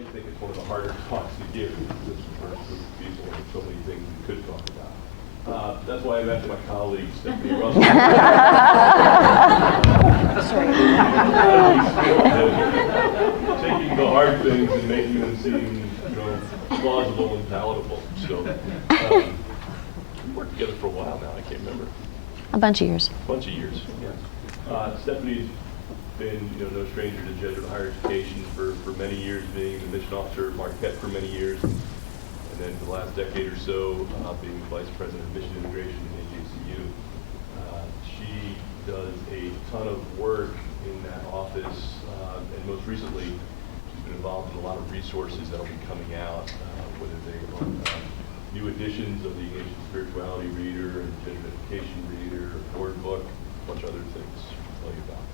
always think it's one of the harder talks to give because it's the first group of people and so many things we could talk about. That's why I've asked my colleague, Stephanie Russell, taking the hard things and making them seem, plausible and palatable. So we worked together for a while now. I can't remember. A bunch of years. A bunch of years. Yeah. Stephanie's been, no stranger to Jesuit higher education for many years, being the mission officer at Marquette for many years. And then for the last decade or so, being the Vice President of Mission Integration at AJCU. She does a ton of work in that office, and most recently, she's been involved in a lot of resources that will be coming out, whether they are new editions of the Ancient Spirituality Reader and Jesuit Education Reader, Word Book, a bunch of other things to tell you about.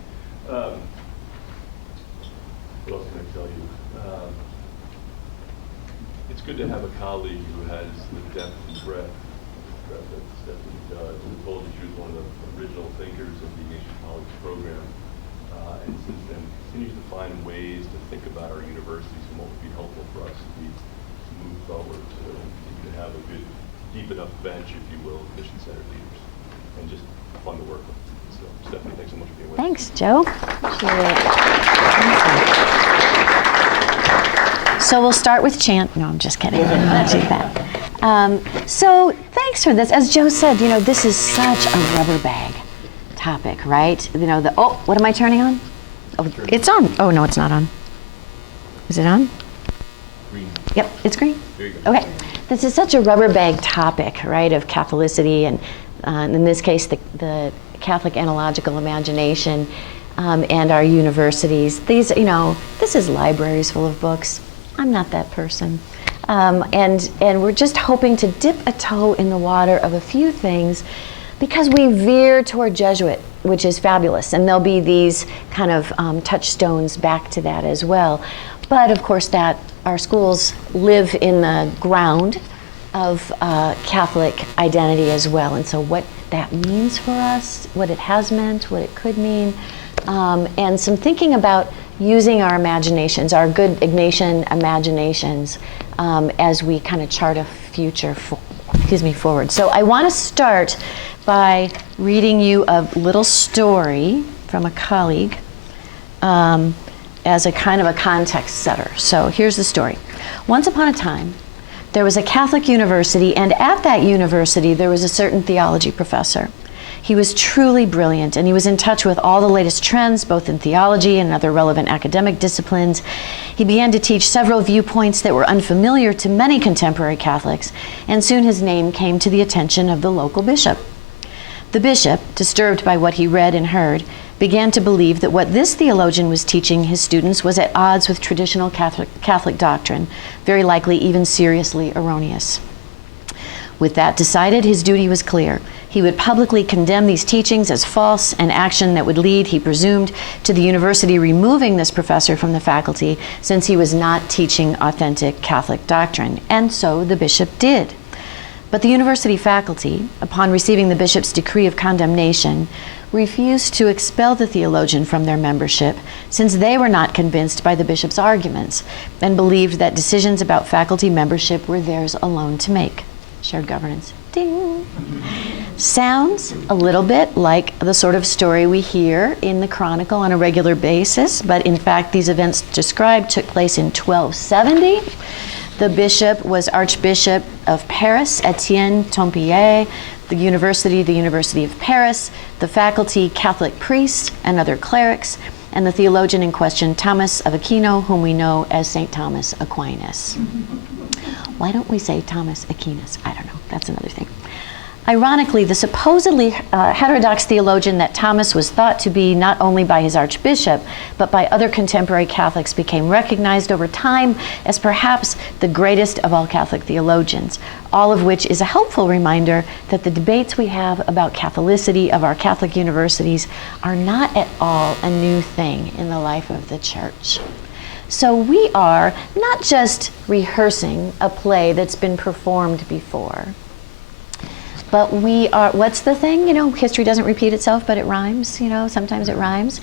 What else can I tell you? It's good to have a colleague who has the depth and breadth that Stephanie does. I told you she was one of the original thinkers of the Ancient College program, and since then continues to find ways to think about our universities and what would be helpful for us as we move forward. So you can have a good, deep enough bench, if you will, of mission center leaders, and just fun to work with. So Stephanie, thanks so much for being with us. Thanks, Joe. Appreciate it. So we'll start with chant. No, I'm just kidding. Not too bad. So thanks for this. As Joe said, this is such a rubber bag topic, right? What am I turning on? Oh, it's on. Oh, no, it's not on. Is it on? Green. Yep, it's green. There you go. Okay. This is such a rubber bag topic, right, of Catholicity and in this case, the Catholic analogical imagination and our universities. These, this is libraries full of books. I'm not that person. And we're just hoping to dip a toe in the water of a few things because we veer toward Jesuit, which is fabulous. And there'll be these kind of touchstones back to that as well. But of course that our schools live in the ground of Catholic identity as well. And so what that means for us, what it has meant, what it could mean, and some thinking about using our imaginations, our good Ignatian imaginations, as we kind of chart a future forward. So I want to start by reading you a little story from a colleague as a kind of a context setter. So here's the story. Once upon a time, there was a Catholic university, and at that university there was a certain theology professor. He was truly brilliant, and he was in touch with all the latest trends, both in theology and other relevant academic disciplines. He began to teach several viewpoints that were unfamiliar to many contemporary Catholics, and soon his name came to the attention of the local bishop. The bishop, disturbed by what he read and heard, began to believe that what this theologian was teaching his students was at odds with traditional Catholic doctrine, very likely even seriously erroneous. With that decided, his duty was clear. He would publicly condemn these teachings as false, an action that would lead, he presumed, to the university removing this professor from the faculty, since he was not teaching authentic Catholic doctrine. And so the bishop did. But the university faculty, upon receiving the bishop's decree of condemnation, refused to expel the theologian from their membership, since they were not convinced by the bishop's arguments and believed that decisions about faculty membership were theirs alone to make. Shared governance. Ding. Sounds a little bit like the sort of story we hear in the Chronicle on a regular basis, but in fact these events described took place in 1270. The bishop was Archbishop of Paris, Etienne Tempier, the University of Paris, the faculty, Catholic priests and other clerics, and the theologian in question, Thomas of Aquino, whom we know as St. Thomas Aquinas. Why don't we say Thomas Aquinas? I don't know, that's another thing. Ironically, the supposedly heterodox theologian that Thomas was thought to be not only by his archbishop, but by other contemporary Catholics became recognized over time as perhaps the greatest of all Catholic theologians, all of which is a helpful reminder that the debates we have about Catholicity of our Catholic universities are not at all a new thing in the life of the Church. So we are not just rehearsing a play that's been performed before, but we are, what's the thing? History doesn't repeat itself, but it rhymes. Sometimes it rhymes.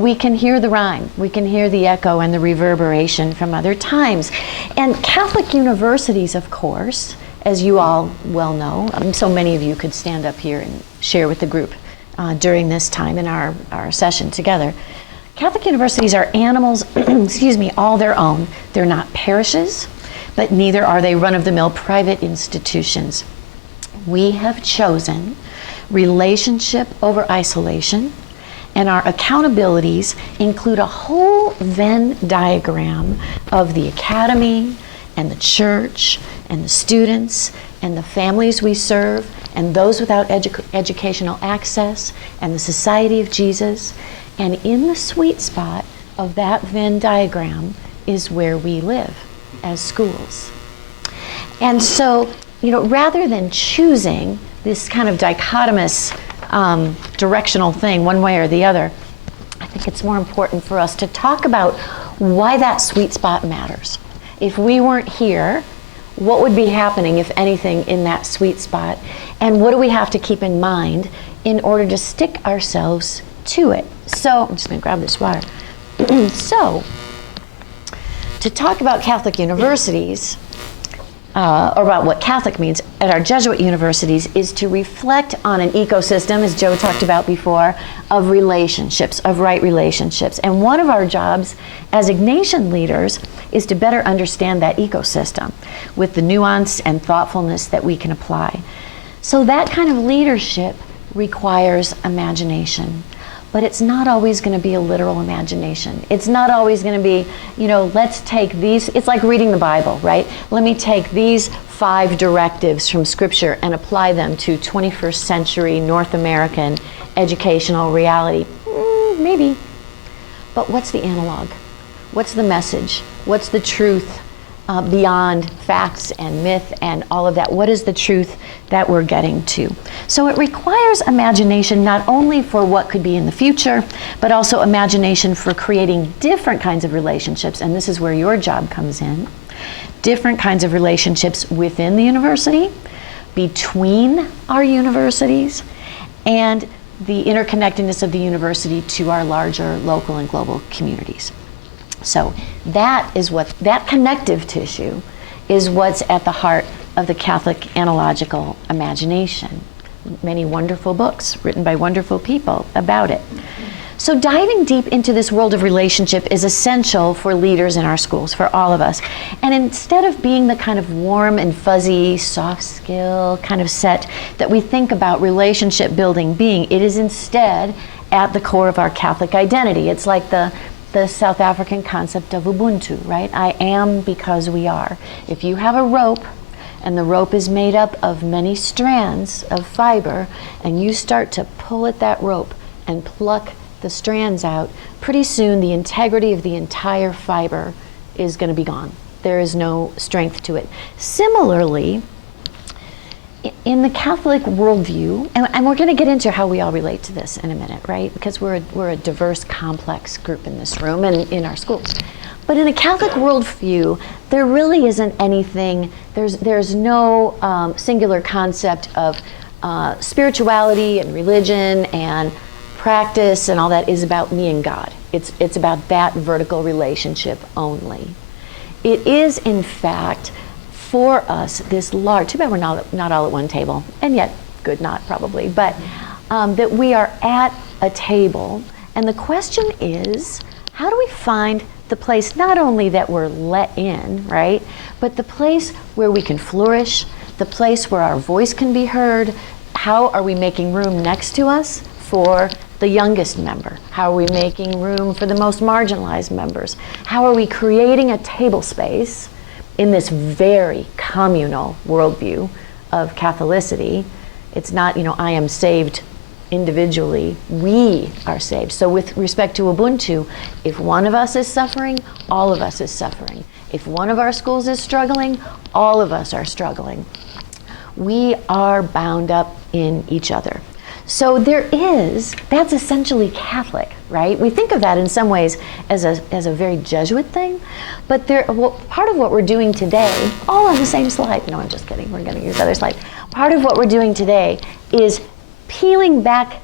We can hear the rhyme. We can hear the echo and the reverberation from other times. And Catholic universities, of course, as you all well know, so many of you could stand up here and share with the group during this time in our session together. Catholic universities are animals, all their own. They're not parishes, but neither are they run-of-the-mill private institutions. We have chosen relationship over isolation, and our accountabilities include a whole Venn diagram of the academy and the church and the students and the families we serve and those without educational access and the Society of Jesus. And in the sweet spot of that Venn diagram is where we live as schools. And so, rather than choosing this kind of dichotomous directional thing one way or the other, I think it's more important for us to talk about why that sweet spot matters. If we weren't here, what would be happening, if anything, in that sweet spot? And what do we have to keep in mind in order to stick ourselves to it? So, I'm just going to grab this water. So, to talk about Catholic universities, or about what Catholic means at our Jesuit universities, is to reflect on an ecosystem, as Joe talked about before, of relationships, of right relationships. And one of our jobs as Ignatian leaders is to better understand that ecosystem with the nuance and thoughtfulness that we can apply. So that kind of leadership requires imagination. But it's not always going to be a literal imagination. It's not always going to be, let's take these, it's like reading the Bible, right? Let me take these 5 directives from Scripture and apply them to 21st century North American educational reality. Maybe. But what's the analog? What's the message? What's the truth beyond facts and myth and all of that? What is the truth that we're getting to? So it requires imagination not only for what could be in the future, but also imagination for creating different kinds of relationships, and this is where your job comes in. Different kinds of relationships within the university, between our universities, and the interconnectedness of the university to our larger local and global communities. So that connective tissue is what's at the heart of the Catholic analogical imagination. Many wonderful books written by wonderful people about it. So diving deep into this world of relationship is essential for leaders in our schools, for all of us. And instead of being the kind of warm and fuzzy, soft skill kind of set that we think about relationship building being, it is instead at the core of our Catholic identity. It's like the South African concept of Ubuntu, right? I am because we are. If you have a rope, and the rope is made up of many strands of fiber, and you start to pull at that rope and pluck the strands out, pretty soon the integrity of the entire fiber is going to be gone. There is no strength to it. Similarly, in the Catholic worldview, and we're going to get into how we all relate to this in a minute, right? Because we're a diverse, complex group in this room and in our schools. But in a Catholic worldview, there really isn't anything, there's no singular concept of spirituality and religion and practice and all that is about me and God. It's about that vertical relationship only. It is, in fact, for us, this large, too bad we're not all at one table, and yet, good not probably, but that we are at a table, and the question is, how do we find the place not only that we're let in, right, but the place where we can flourish, the place where our voice can be heard? How are we making room next to us for the youngest member? How are we making room for the most marginalized members? How are we creating a table space in this very communal worldview of Catholicity? It's not, I am saved individually, we are saved. So with respect to Ubuntu, if one of us is suffering, all of us is suffering. If one of our schools is struggling, all of us are struggling. We are bound up in each other. So that's essentially Catholic, right? We think of that in some ways as a very Jesuit thing, but part of what we're doing today, all on the same slide, no, I'm just kidding, we're going to use the other slide. Part of what we're doing today is peeling back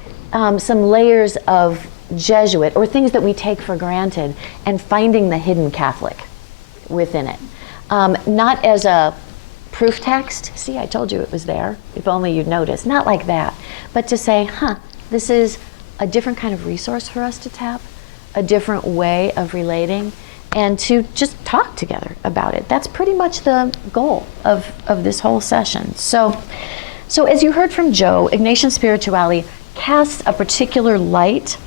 some layers of Jesuit, or things that we take for granted, and finding the hidden Catholic within it. Not as a proof text, see, I told you it was there, if only you'd noticed, not like that, but to say, this is a different kind of resource for us to tap, a different way of relating, and to just talk together about it. That's pretty much the goal of this whole session. So as you heard from Joe, Ignatian spirituality casts a particular light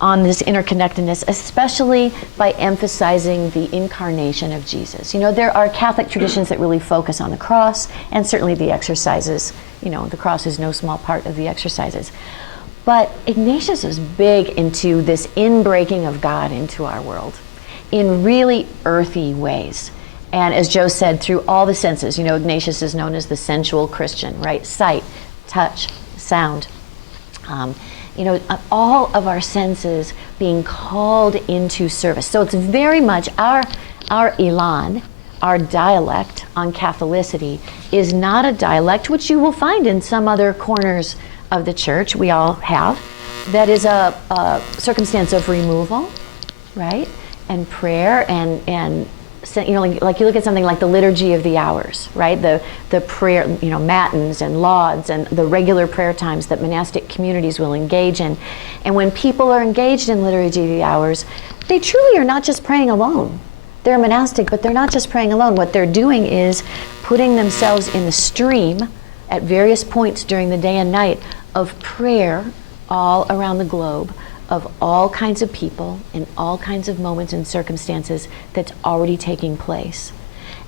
on this interconnectedness, especially by emphasizing the incarnation of Jesus. You know, there are Catholic traditions that really focus on the cross, and certainly the exercises. You know, the cross is no small part of the exercises. But Ignatius is big into this inbreaking of God into our world in really earthy ways. And as Joe said, through all the senses. You know, Ignatius is known as the sensual Christian, right? Sight, touch, sound. You know, all of our senses being called into service. So it's very much our elan, our dialect on Catholicity is not a dialect which you will find in some other corners of the church, we all have. That is a circumstance of removal, right? And prayer and you know, like you look at something like the Liturgy of the Hours, right? The prayer, you know, matins and lauds and the regular prayer times that monastic communities will engage in. And when people are engaged in Liturgy of the Hours, they truly are not just praying alone. They're monastic, but they're not just praying alone. What they're doing is putting themselves in the stream at various points during the day and night of prayer all around the globe, of all kinds of people in all kinds of moments and circumstances that's already taking place.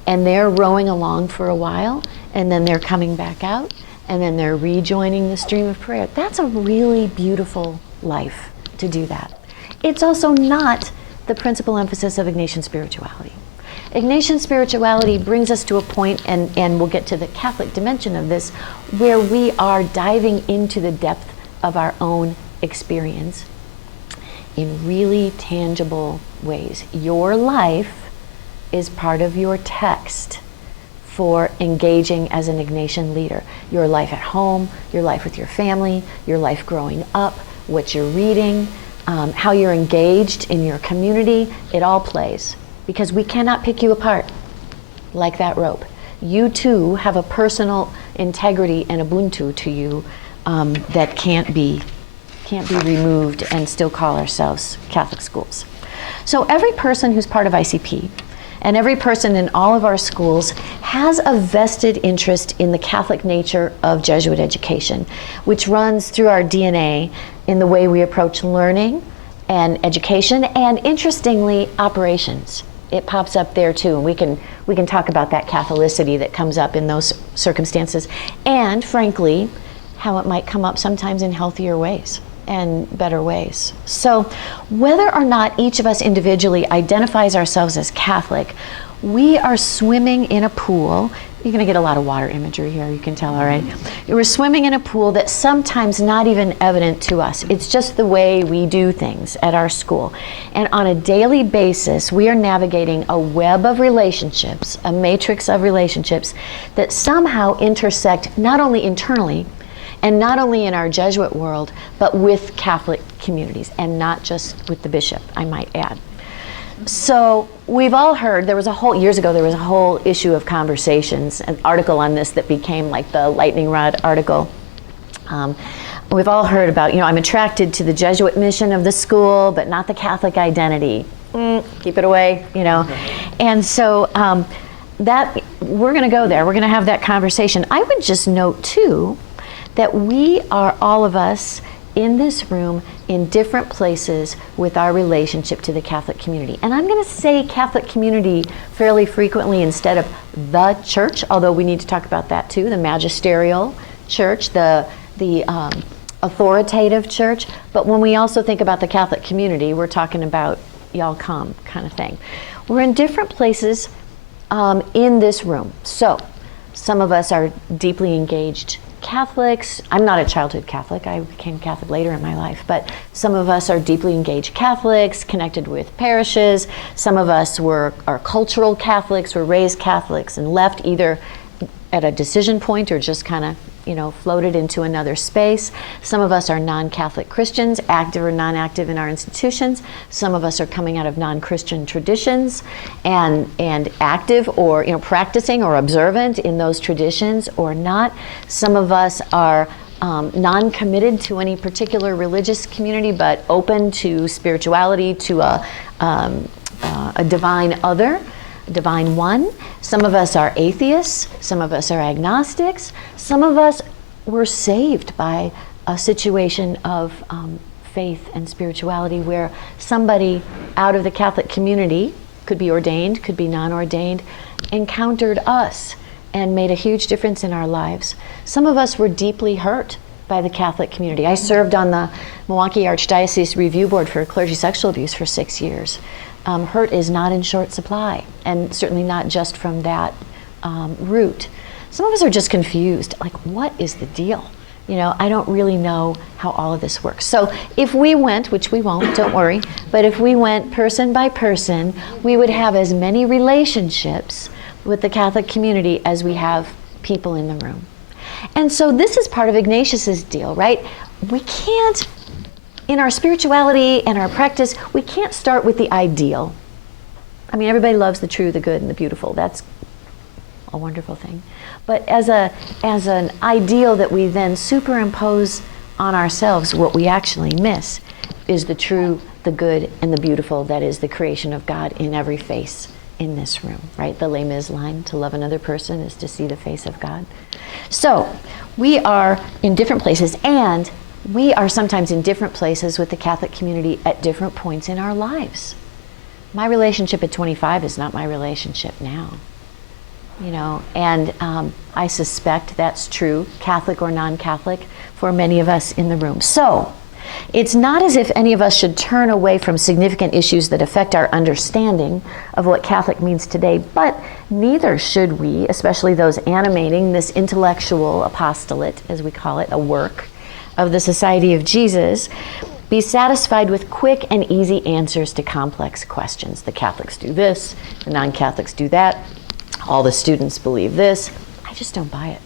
And they're rowing along for a while, and then they're coming back out, and then they're rejoining the stream of prayer. That's a really beautiful life to do that. It's also not the principal emphasis of Ignatian spirituality. Ignatian spirituality brings us to a point, and we'll get to the Catholic dimension of this, where we are diving into the depth of our own experience in really tangible ways. Your life is part of your text for engaging as an Ignatian leader. Your life at home, your life with your family, your life growing up, what you're reading, how you're engaged in your community, it all plays. Because we cannot pick you apart like that rope. You too have a personal integrity and Ubuntu to you that can't be removed and still call ourselves Catholic schools. So every person who's part of ICP and every person in all of our schools has a vested interest in the Catholic nature of Jesuit education, which runs through our DNA in the way we approach learning and education, and interestingly, operations. It pops up there too, and we can talk about that Catholicity that comes up in those circumstances, and frankly, how it might come up sometimes in healthier ways and better ways. So whether or not each of us individually identifies ourselves as Catholic, we are swimming in a pool. You're going to get a lot of water imagery here, you can tell, all right? We're swimming in a pool that's sometimes not even evident to us. It's just the way we do things at our school. And on a daily basis, we are navigating a web of relationships, a matrix of relationships that somehow intersect not only internally, and not only in our Jesuit world, but with Catholic communities, and not just with the bishop, I might add. So we've all heard, years ago, there was a whole issue of conversations, an article on this that became like the lightning rod article. We've all heard about, I'm attracted to the Jesuit mission of the school, but not the Catholic identity. Keep it away, And so that we're gonna go there, we're gonna have that conversation. I would just note too, that we are, all of us in this room, in different places with our relationship to the Catholic community. And I'm going to say Catholic community fairly frequently instead of the church, although we need to talk about that too, the magisterial church, the authoritative church. But when we also think about the Catholic community, we're talking about y'all come kind of thing. We're in different places in this room. So some of us are deeply engaged Catholics, I'm not a childhood Catholic, I became Catholic later in my life, but some of us are deeply engaged Catholics, connected with parishes. Some of us are cultural Catholics, were raised Catholics and left either at a decision point or just kind of, floated into another space. Some of us are non-Catholic Christians, active or non-active in our institutions. Some of us are coming out of non-Christian traditions and active or practicing or observant in those traditions or not. Some of us are non-committed to any particular religious community, but open to spirituality, to a divine other, divine one. Some of us are atheists, some of us are agnostics, some of us were saved by a situation of faith and spirituality where somebody out of the Catholic community, could be ordained, could be non-ordained, encountered us and made a huge difference in our lives. Some of us were deeply hurt by the Catholic community. I served on the Milwaukee Archdiocese Review Board for clergy sexual abuse for 6 years. Hurt is not in short supply, and certainly not just from that root. Some of us are just confused, like, what is the deal? I don't really know how all of this works. So if we went, which we won't, don't worry, but if we went person by person, we would have as many relationships with the Catholic community as we have people in the room. And so this is part of Ignatius's deal, right? We can't, in our spirituality and our practice, we can't start with the ideal. I mean, everybody loves the true, the good, and the beautiful. That's a wonderful thing. But as an ideal that we then superimpose on ourselves, what we actually miss is the true, the good, and the beautiful that is the creation of God in every face in this room, right? The Les Mis line, to love another person is to see the face of God. So we are in different places, and we are sometimes in different places with the Catholic community at different points in our lives. My relationship at 25 is not my relationship now. And I suspect that's true, Catholic or non-Catholic, for many of us in the room. So it's not as if any of us should turn away from significant issues that affect our understanding of what Catholic means today, but neither should we, especially those animating this intellectual apostolate, as we call it, a work of the Society of Jesus, be satisfied with quick and easy answers to complex questions. The Catholics do this, the non-Catholics do that, all the students believe this. I just don't buy it.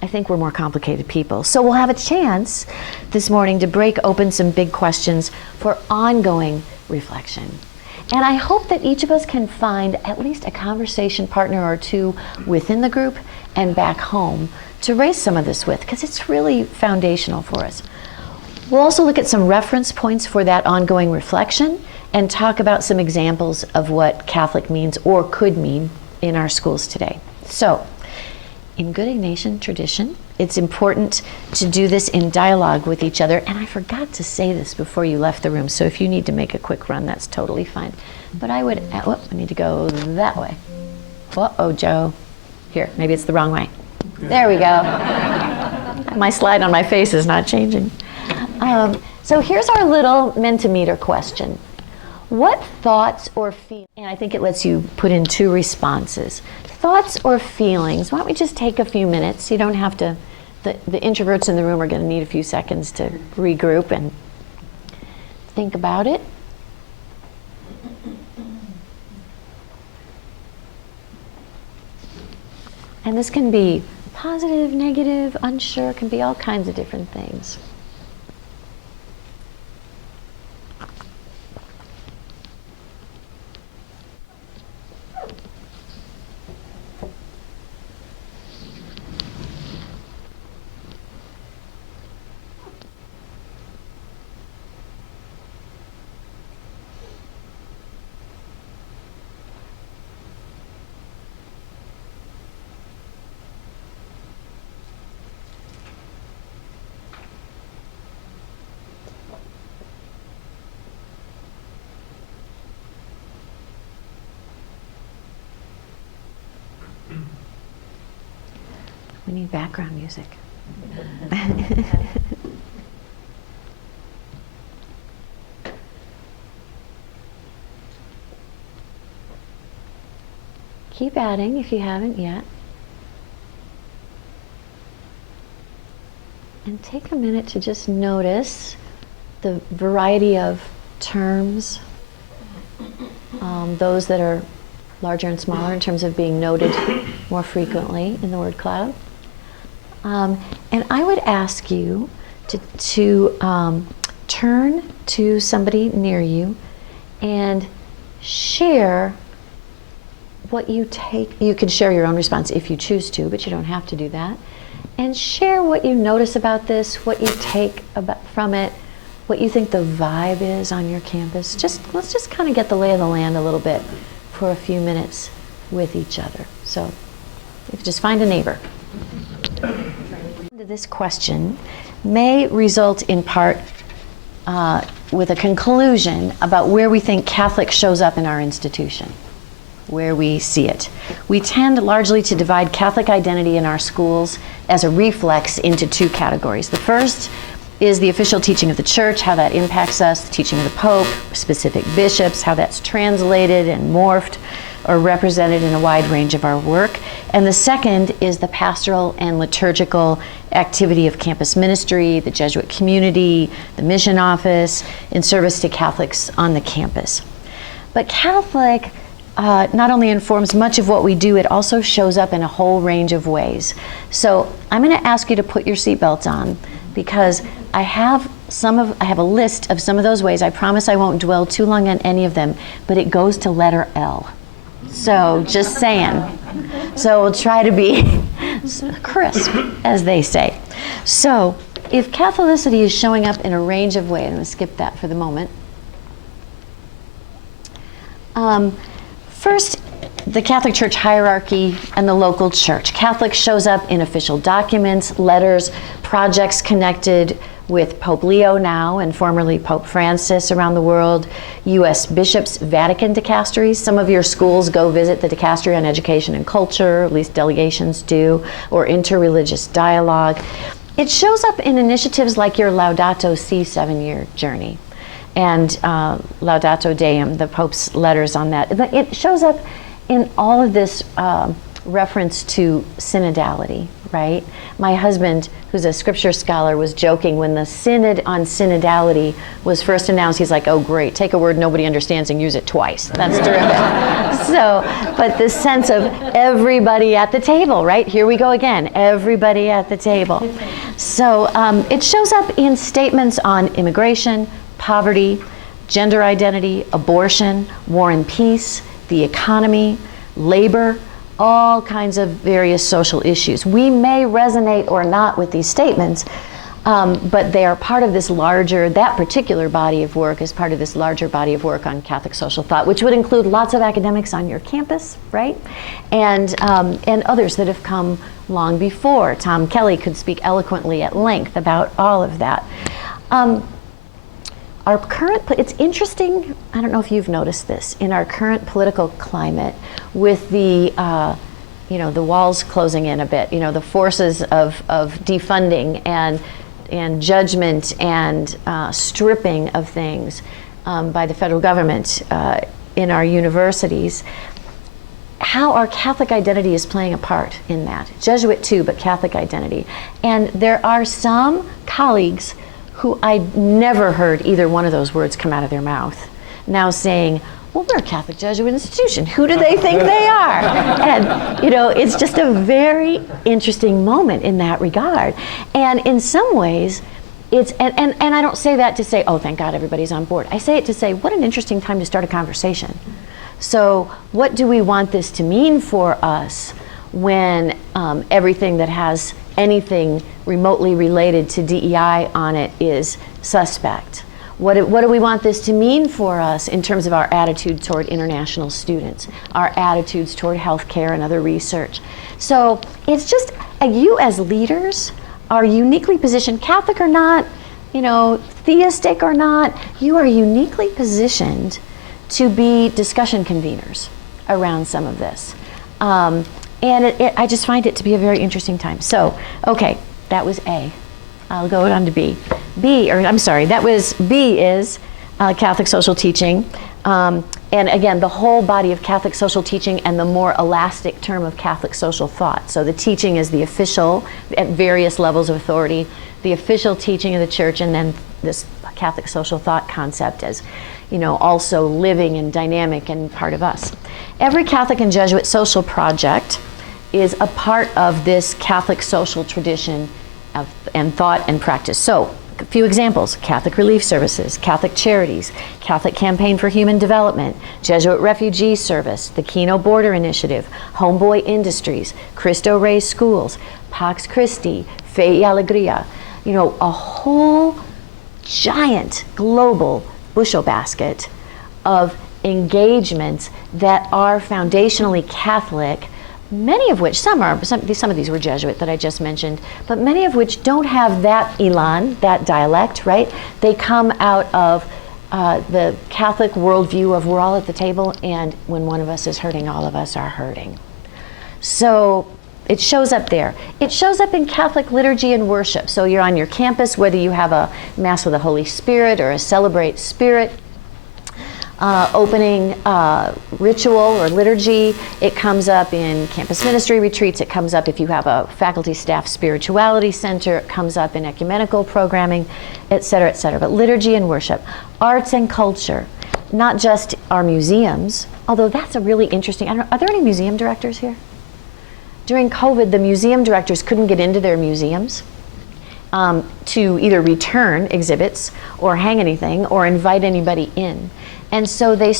I think we're more complicated people. So we'll have a chance this morning to break open some big questions for ongoing reflection. And I hope that each of us can find at least a conversation partner or two within the group and back home to raise some of this with, because it's really foundational for us. We'll also look at some reference points for that ongoing reflection and talk about some examples of what Catholic means or could mean in our schools today. So, in good Ignatian tradition, it's important to do this in dialogue with each other. And I forgot to say this before you left the room, so if you need to make a quick run, that's totally fine. But I would, I need to go that way. Uh-oh, Joe. Here, maybe it's the wrong way. There we go. My slide on my face is not changing. So here's our little Mentimeter question. What thoughts or feelings, and I think it lets you put in 2 responses. Thoughts or feelings, why don't we just take a few minutes? You don't have to, the introverts in the room are going to need a few seconds to regroup and think about it. And this can be positive, negative, unsure, can be all kinds of different things. We need background music. Keep adding if you haven't yet. And take a minute to just notice the variety of terms, those that are larger and smaller in terms of being noted more frequently in the word cloud. And I would ask you to turn to somebody near you and share what you take. You can share your own response if you choose to, but you don't have to do that. And share what you notice about this, what you take from it, what you think the vibe is on your campus. Let's just kind of get the lay of the land a little bit for a few minutes with each other. So if you just find a neighbor. This question may result in part with a conclusion about where we think Catholic shows up in our institution, where we see it. We tend largely to divide Catholic identity in our schools as a reflex into two categories. The first is the official teaching of the Church, how that impacts us, the teaching of the Pope, specific bishops, how that's translated and morphed or represented in a wide range of our work. And the second is the pastoral and liturgical activity of campus ministry, the Jesuit community, the mission office, in service to Catholics on the campus. But Catholic not only informs much of what we do, it also shows up in a whole range of ways. So I'm going to ask you to put your seatbelts on, because I have a list of some of those ways. I promise I won't dwell too long on any of them, but it goes to letter L. So just saying. So we'll try to be crisp, as they say. So if Catholicity is showing up in a range of ways, I'm going to skip that for the moment. First, the Catholic Church hierarchy and the local church. Catholic shows up in official documents, letters, projects connected with Pope Leo now and formerly Pope Francis around the world, U.S. bishops, Vatican dicasteries. Some of your schools go visit the Dicastery on Education and Culture, at least delegations do, or interreligious dialogue. It shows up in initiatives like your Laudato Si 7-year journey and Laudato Deum, the Pope's letters on that. It shows up in all of this reference to synodality, right? My husband, who's a scripture scholar, was joking when the synod on synodality was first announced. He's like, oh great, take a word nobody understands and use it twice. That's terrific. So, but this sense of everybody at the table, right? Here we go again, everybody at the table. So it shows up in statements on immigration, poverty, gender identity, abortion, war and peace, the economy, labor, all kinds of various social issues. We may resonate or not with these statements, but they are part of this larger, that particular body of work is part of this larger body of work on Catholic social thought, which would include lots of academics on your campus, right? And others that have come long before. Tom Kelly could speak eloquently at length about all of that. It's interesting, I don't know if you've noticed this, in our current political climate with the walls closing in a bit, the forces of defunding and judgment and stripping of things by the federal government in our universities, how our Catholic identity is playing a part in that. Jesuit too, but Catholic identity. And there are some colleagues who I never heard either one of those words come out of their mouth, now saying, well, we're a Catholic Jesuit institution. Who do they think they are? And, it's just a very interesting moment in that regard. And in some ways, and I don't say that to say, oh, thank God everybody's on board. I say it to say, what an interesting time to start a conversation. So what do we want this to mean for us when everything that has anything remotely related to DEI on it is suspect? What do we want this to mean for us in terms of our attitude toward international students, our attitudes toward healthcare and other research? So it's just, you as leaders are uniquely positioned, Catholic or not, theistic or not, you are uniquely positioned to be discussion conveners around some of this. And I just find it to be a very interesting time. So, okay, that was A. I'll go on to B. B is Catholic social teaching. And again, the whole body of Catholic social teaching and the more elastic term of Catholic social thought. So the teaching is the official, at various levels of authority, the official teaching of the church, and then this Catholic social thought concept as, also living and dynamic and part of us. Every Catholic and Jesuit social project is a part of this Catholic social tradition and thought and practice. So, a few examples: Catholic Relief Services, Catholic Charities, Catholic Campaign for Human Development, Jesuit Refugee Service, the Kino Border Initiative, Homeboy Industries, Cristo Rey Schools, Pax Christi, Fe y Alegría. A whole giant global bushel basket of engagements that are foundationally Catholic, many of which, some of these were Jesuit that I just mentioned, but many of which don't have that elan, that dialect, right? They come out of the Catholic worldview of we're all at the table, and when one of us is hurting, all of us are hurting. So it shows up there. It shows up in Catholic liturgy and worship. So you're on your campus, whether you have a Mass with the Holy Spirit or a Celebrate Spirit opening ritual or liturgy. It comes up in campus ministry retreats. It comes up if you have a faculty staff spirituality center. It comes up in ecumenical programming, et cetera, et cetera. But liturgy and worship. Arts and culture, not just our museums, although that's a really interesting, are there any museum directors here? During COVID, the museum directors couldn't get into their museums to either return exhibits or hang anything or invite anybody in. And so they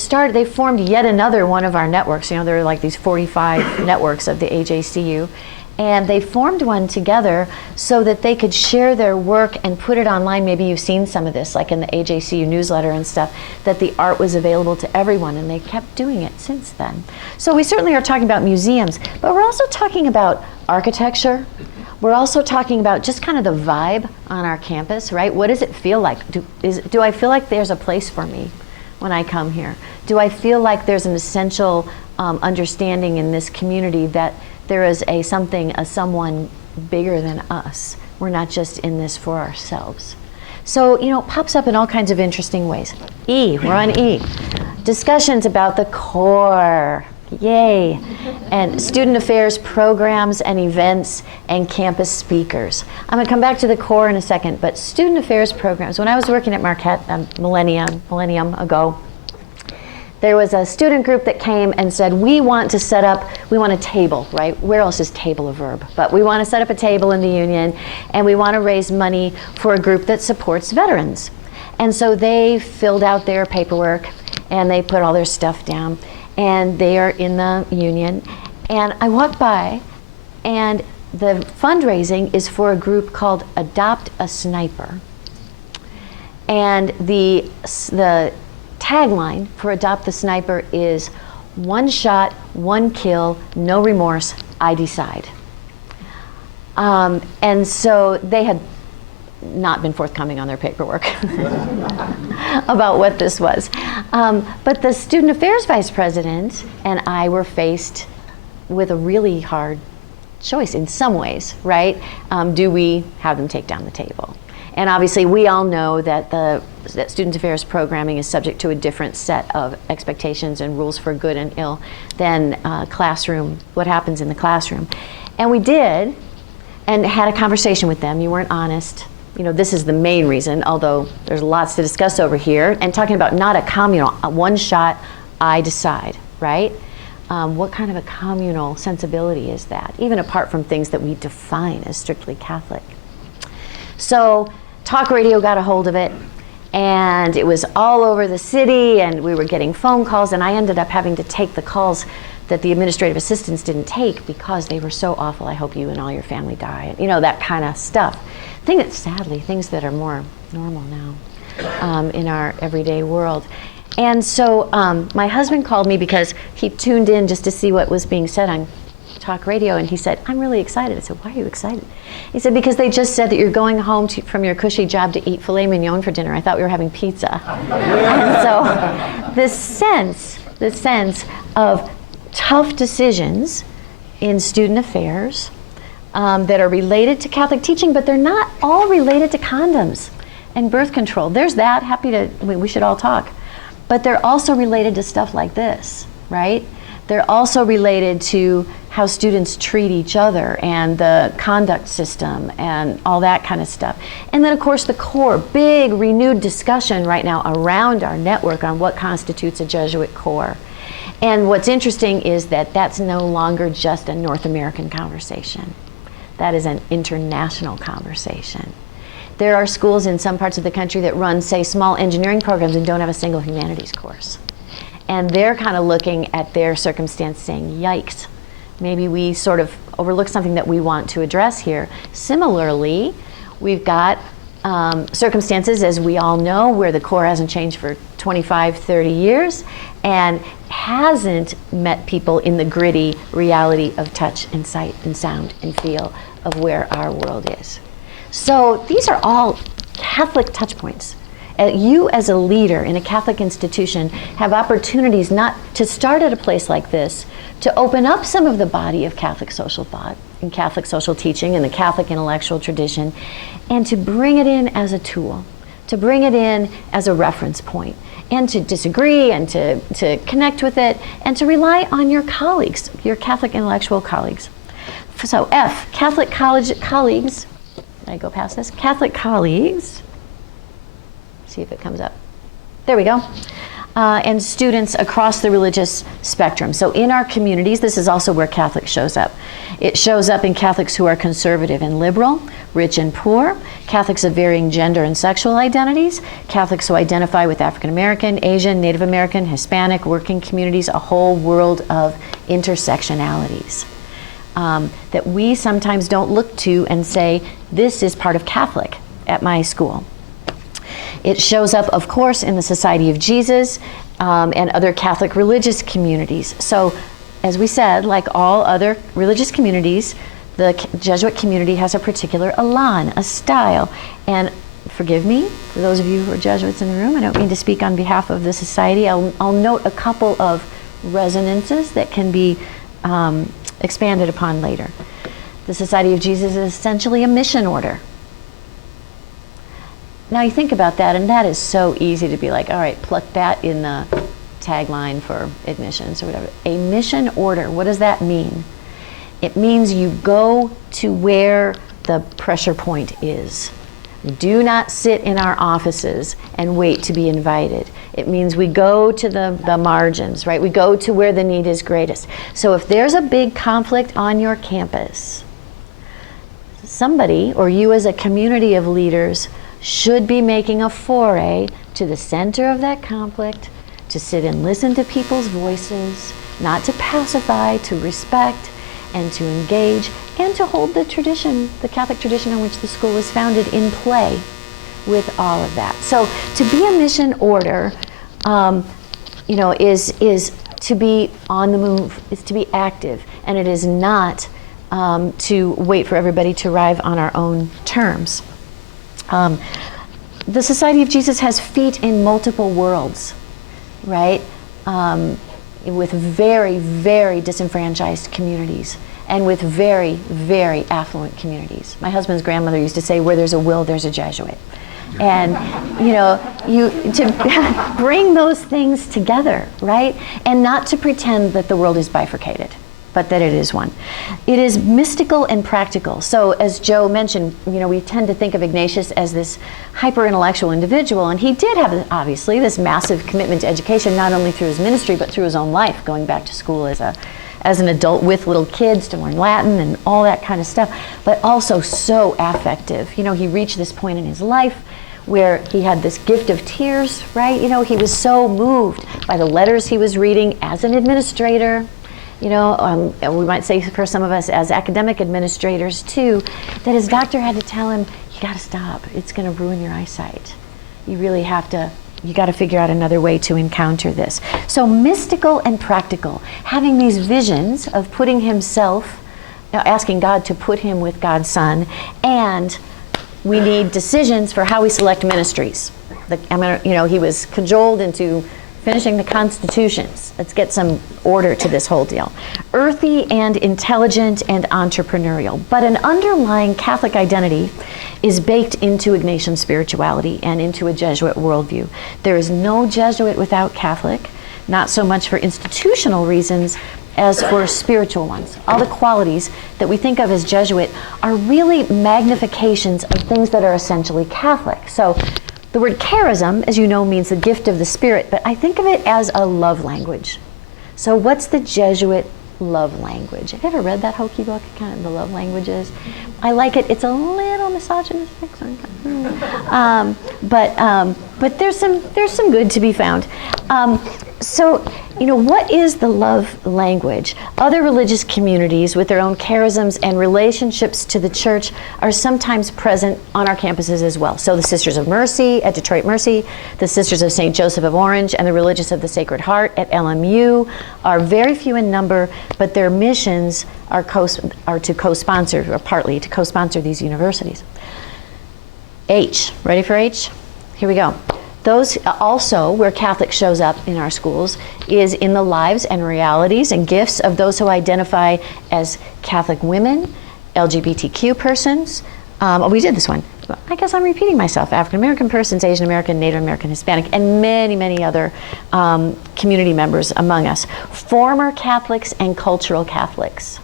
formed yet another one of our networks. There are like these 45 networks of the AJCU. And they formed one together so that they could share their work and put it online. Maybe you've seen some of this, like in the AJCU newsletter and stuff, that the art was available to everyone, and they kept doing it since then. So we certainly are talking about museums, but we're also talking about architecture. We're also talking about just kind of the vibe on our campus, right? What does it feel like? Do I feel like there's a place for me when I come here? Do I feel like there's an essential understanding in this community that there is a someone bigger than us? We're not just in this for ourselves. So, it pops up in all kinds of interesting ways. We're on E. Discussions about the core. Yay. And student affairs programs and events and campus speakers. I'm going to come back to the core in a second, but student affairs programs. When I was working at Marquette a millennium ago, there was a student group that came and said, we want a table, right? Where else is table a verb? But we want to set up a table in the union, and we want to raise money for a group that supports veterans. And so they filled out their paperwork, and they put all their stuff down, and they are in the union. And I walked by, and the fundraising is for a group called Adopt a Sniper. And the tagline for Adopt the Sniper is, one shot, one kill, no remorse, I decide. And so they had not been forthcoming on their paperwork about what this was. But the student affairs vice president and I were faced with a really hard choice in some ways, right? Do we have them take down the table? And obviously we all know that that student affairs programming is subject to a different set of expectations and rules for good and ill than what happens in the classroom. And we did, and had a conversation with them. You weren't honest. This is the main reason, although there's lots to discuss over here, and talking about not a communal, one shot, I decide, right? What kind of a communal sensibility is that, even apart from things that we define as strictly Catholic? So talk radio got a hold of it, and it was all over the city, and we were getting phone calls, and I ended up having to take the calls that the administrative assistants didn't take because they were so awful. I hope you and all your family die. That kind of stuff. Things that are more normal now in our everyday world. And so my husband called me because he tuned in just to see what was being said on talk radio, and he said, I'm really excited. I said, why are you excited? He said, because they just said that you're going home from your cushy job to eat filet mignon for dinner. I thought we were having pizza. And so this sense of tough decisions in student affairs that are related to Catholic teaching, but they're not all related to condoms and birth control. There's that. We should all talk. But they're also related to stuff like this, right? They're also related to how students treat each other and the conduct system and all that kind of stuff. And then of course the core, big renewed discussion right now around our network on what constitutes a Jesuit core. And what's interesting is that that's no longer just a North American conversation. That is an international conversation. There are schools in some parts of the country that run, say, small engineering programs and don't have a single humanities course. And they're kind of looking at their circumstance saying, yikes, maybe we sort of overlook something that we want to address here. Similarly, we've got circumstances, as we all know, where the core hasn't changed for 25, 30 years and hasn't met people in the gritty reality of touch and sight and sound and feel of where our world is. So these are all Catholic touch points. You as a leader in a Catholic institution have opportunities not to start at a place like this, to open up some of the body of Catholic social thought and Catholic social teaching and the Catholic intellectual tradition, and to bring it in as a tool, to bring it in as a reference point, and to disagree and to connect with it, and to rely on your colleagues, your Catholic intellectual colleagues. So F, Catholic college colleagues, did I go past this? Catholic colleagues, see if it comes up. There we go. And students across the religious spectrum. So in our communities, this is also where Catholic shows up. It shows up in Catholics who are conservative and liberal, rich and poor, Catholics of varying gender and sexual identities, Catholics who identify with African American, Asian, Native American, Hispanic, working communities, a whole world of intersectionalities that we sometimes don't look to and say, this is part of Catholic at my school. It shows up, of course, in the Society of Jesus and other Catholic religious communities. So, as we said, like all other religious communities, the Jesuit community has a particular elan, a style. And forgive me, for those of you who are Jesuits in the room, I don't mean to speak on behalf of the society. I'll note a couple of resonances that can be expanded upon later. The Society of Jesus is essentially a mission order. Now you think about that, and that is so easy to be like, all right, pluck that in the tagline for admissions or whatever. A mission order, what does that mean? It means you go to where the pressure point is. Do not sit in our offices and wait to be invited. It means we go to the margins, right? We go to where the need is greatest. So if there's a big conflict on your campus, somebody, or you as a community of leaders, should be making a foray to the center of that conflict, to sit and listen to people's voices, not to pacify, to respect, and to engage, and to hold the tradition, the Catholic tradition on which the school was founded, in play with all of that. So to be a mission order, is to be on the move, is to be active, and it is not to wait for everybody to arrive on our own terms. The Society of Jesus has feet in multiple worlds, right? With very, very disenfranchised communities and with very, very affluent communities. My husband's grandmother used to say, where there's a will, there's a Jesuit. And, to bring those things together, right? And not to pretend that the world is bifurcated, but that it is one. It is mystical and practical. So as Joe mentioned, we tend to think of Ignatius as this hyper-intellectual individual, and he did have, obviously, this massive commitment to education, not only through his ministry, but through his own life, going back to school as an adult with little kids to learn Latin and all that kind of stuff, but also so affective. He reached this point in his life where he had this gift of tears, right? He was so moved by the letters he was reading as an administrator, and we might say for some of us as academic administrators too, that his doctor had to tell him, you got to stop. It's going to ruin your eyesight. You really have to, you got to figure out another way to encounter this. So mystical and practical, having these visions of putting himself, asking God to put him with God's Son, and we need decisions for how we select ministries. He was cajoled into finishing the constitutions. Let's get some order to this whole deal. Earthy and intelligent and entrepreneurial, but an underlying Catholic identity is baked into Ignatian spirituality and into a Jesuit worldview. There is no Jesuit without Catholic, not so much for institutional reasons as for spiritual ones. All the qualities that we think of as Jesuit are really magnifications of things that are essentially Catholic. So the word charism, as you know, means the gift of the Spirit, but I think of it as a love language. So what's the Jesuit love language? Have you ever read that hokey book, kind of the love languages? I like it. It's a little misogynistic, but there's some good to be found. So, what is the love language? Other religious communities with their own charisms and relationships to the church are sometimes present on our campuses as well. So the Sisters of Mercy at Detroit Mercy, the Sisters of St. Joseph of Orange, and the Religious of the Sacred Heart at LMU are very few in number, but their missions are to co-sponsor, or partly to co-sponsor these universities. H, ready for H? Here we go. Those also, where Catholic shows up in our schools, is in the lives and realities and gifts of those who identify as Catholic women, LGBTQ persons. We did this one. I guess I'm repeating myself. African American persons, Asian American, Native American, Hispanic, and many, many other community members among us. Former Catholics and cultural Catholics.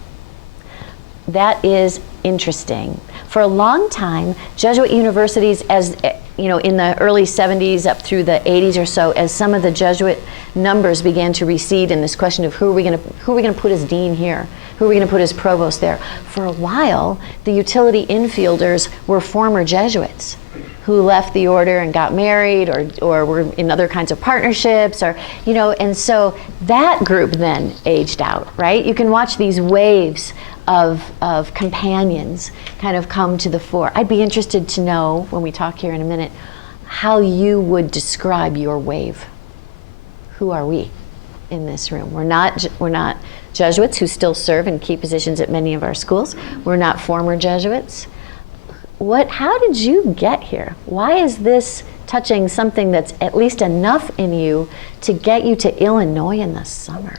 That is interesting. For a long time, Jesuit universities, as in the early 70s up through the 80s or so, as some of the Jesuit numbers began to recede in this question of who are we going to put as dean here, who are we going to put as provost there. For a while, the utility infielders were former Jesuits who left the order and got married or were in other kinds of partnerships, and so that group then aged out, right? You can watch these waves of companions kind of come to the fore. I'd be interested to know, when we talk here in a minute, how you would describe your wave. Who are we in this room? We're not Jesuits who still serve in key positions at many of our schools. We're not former Jesuits. How did you get here? Why is this touching something that's at least enough in you to get you to Illinois in the summer?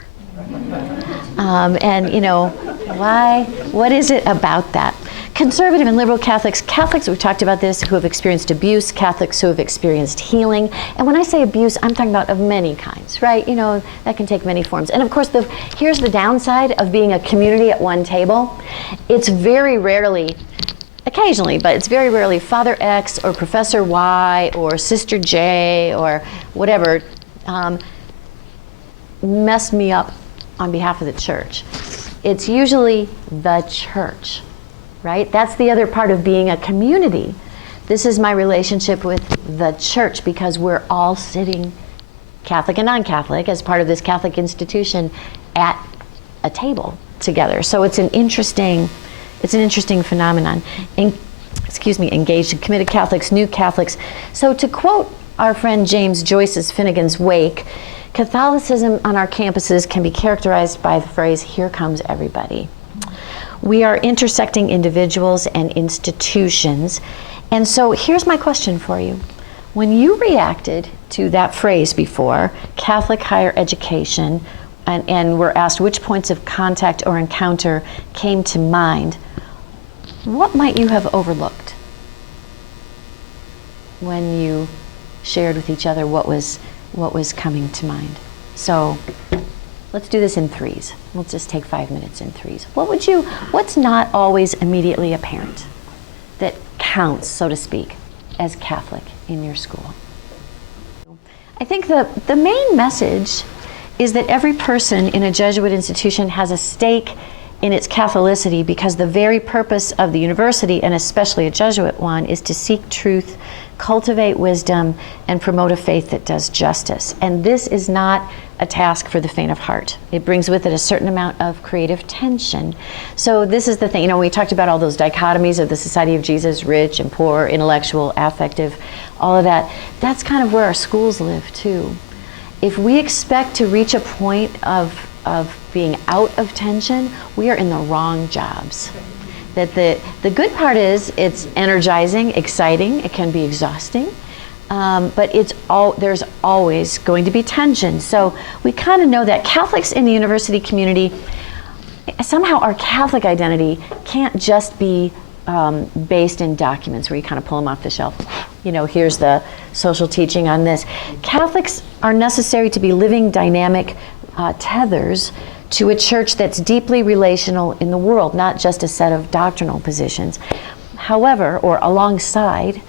Why? What is it about that? Conservative and liberal Catholics, we've talked about this, who have experienced abuse, Catholics who have experienced healing. And when I say abuse, I'm talking about of many kinds, right? That can take many forms. And of course, here's the downside of being a community at one table. It's very rarely, occasionally, but it's very rarely Father X or Professor Y or Sister J or whatever messed me up on behalf of the church. It's usually the church, right? That's the other part of being a community. This is my relationship with the church because we're all sitting, Catholic and non-Catholic, as part of this Catholic institution at a table together. So it's an interesting phenomenon. Engaged and committed Catholics, new Catholics. So to quote our friend James Joyce's Finnegan's Wake, Catholicism on our campuses can be characterized by the phrase, "Here comes everybody." We are intersecting individuals and institutions. And so here's my question for you. When you reacted to that phrase before, Catholic higher education, and were asked which points of contact or encounter came to mind, what might you have overlooked when you shared with each other what was coming to mind? So let's do this in threes. We'll just take 5 minutes in threes. What's not always immediately apparent that counts, so to speak, as Catholic in your school? I think the main message is that every person in a Jesuit institution has a stake in its Catholicity because the very purpose of the university, and especially a Jesuit one, is to seek truth, cultivate wisdom, and promote a faith that does justice. And this is not a task for the faint of heart. It brings with it a certain amount of creative tension. So this is the thing, we talked about all those dichotomies of the Society of Jesus, rich and poor, intellectual, affective, all of that. That's kind of where our schools live too. If we expect to reach a point of being out of tension, we are in the wrong jobs. That the good part is it's energizing, exciting, it can be exhausting, but there's always going to be tension. So we kind of know that Catholics in the university community, somehow our Catholic identity can't just be based in documents where you kind of pull them off the shelf. You know, here's the social teaching on this. Catholics are necessary to be living, dynamic tethers to a church that's deeply relational in the world, not just a set of doctrinal positions. However, or alongside,